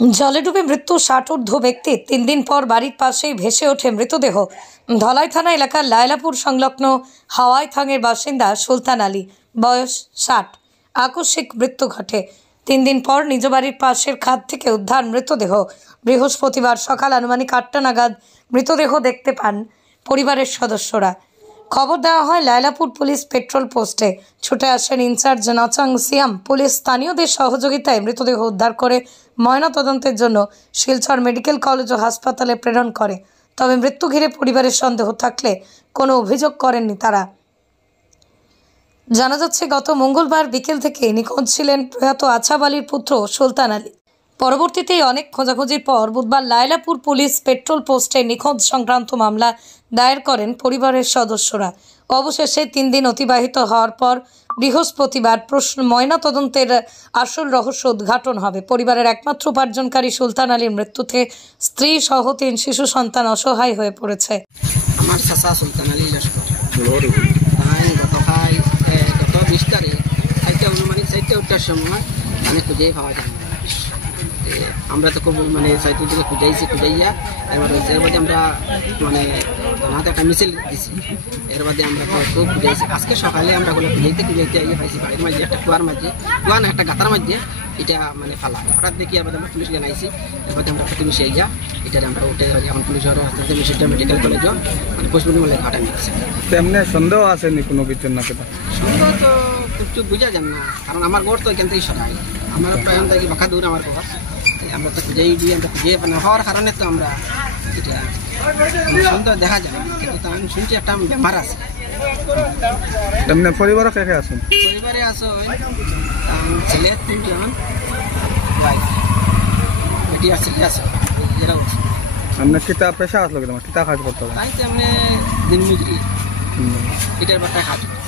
জলে ডুবে মৃত্যু ৬০ ঊর্ধ্ব ব্যক্তির। ৩ দিন পর বাড়ির পাশেই ভেসে ওঠে মৃতদেহ। ধলাই থানা এলাকার লায়লাপুর সংলগ্ন হাওয়াইথাংয়ের বাসিন্দা সুলতান আলী, বয়স ৬০। আকস্মিক মৃত্যু ঘটে। ৩ দিন পর নিজ বাড়ির পাশের খাদ থেকে উদ্ধার মৃতদেহ। বৃহস্পতিবার সকাল আনুমানিক ৮টা নাগাদ মৃতদেহ দেখতে পান পরিবারের সদস্যরা। খবর দেওয়া হয় লায়লাপুর পুলিশ পেট্রোল পোস্টে। ছুটে আসেন ইনচার্জ নাচাং সিয়াম। পুলিশ স্থানীয়দের সহযোগিতায় মৃতদেহ উদ্ধার করে ময়নাতদন্তের জন্য শিলচর মেডিকেল কলেজ ও হাসপাতালে প্রেরণ করে। তবে মৃত্যু ঘিরে পরিবারের সন্দেহ থাকলে কোনো অভিযোগ করেননি তারা। জানা যাচ্ছে, গত মঙ্গলবার বিকেল থেকে নিখোঁজ ছিলেন প্রয়াত আছাব আলীর পুত্র সুলতান আলী। পরবর্তীতে অনেক খোঁজাখুঁজির পর বুধবার লায়লাপুর পুলিশ পেট্রোল পোস্টে নিখোঁজ সংক্রান্ত মামলা দায়ের করেন পরিবারের সদস্যরা। অবশেষে 3 দিন অতিবাহিত হওয়ার পর বৃহস্পতিবার ময়নাতদন্তের আসল রহস্য উদ্ঘাটন হবে। পরিবারের একমাত্র উপার্জনকারী সুলতান আলীর মৃত্যুতে স্ত্রী সহ 3 শিশু সন্তান অসহায় হয়ে পড়েছে। আমার চাচা সুলতান আলী লস্কর গত 20 তারিখ অনুমানিক 4টার সময় মানে খুঁজেই পাওয়া যায় না। আমরা তো খুব মানে 4টা দিকে খুঁজাইয়া এর বাদে আমরা মানে থানাতে একটা মিছিল দিছি। এর বাদে আমরা খুব খুঁজাইছি। আজকে সকালে আমরা খুঁজাইতে আইয়ে পাইছি বাড়ির মাঝে একটা কুয়া না একটা গাতার মাঝে এটা মানে ফালা। হঠাৎ দেখি আবার আমরা পুলিশ জানাইছি। এর বাদে আমরা প্রতিবেশী আইয়া এটা আমরা উঠে এখন পুলিশের হাতে মিছিলটা মেডিকেল কলেজও মানে পশ্চিমবঙ্গ মেলে ঘাটা নিয়েছে। তেমনি সন্দেহ আসেনি কোনো কিছুর না? সন্দেহ তো কিছু বোঝা যান না, কারণ আমার ঘর তো এখান থেকে সরাই। আমার প্রায় থেকে বাঁকা দূর আমার ঘর। আমরা তো খুঁজেই দিয়ে আমরা খুঁজে না হওয়ার কারণে তো আমরা এটা সন্দেহ দেখা যায় না। কিন্তু আমি শুনছি একটা বেমার আছে। তেমনি পরিবারও কে আছেন? পরিবারে আসো ছেলে 3জন, বেটি আছে এরাও আছে। আপনার কিতা পেশা আসলো কি? তোমার কিতা কাজ করতে হবে? তাই তো এমনি দিন মজুরি এটার বাটায় কাজ করে।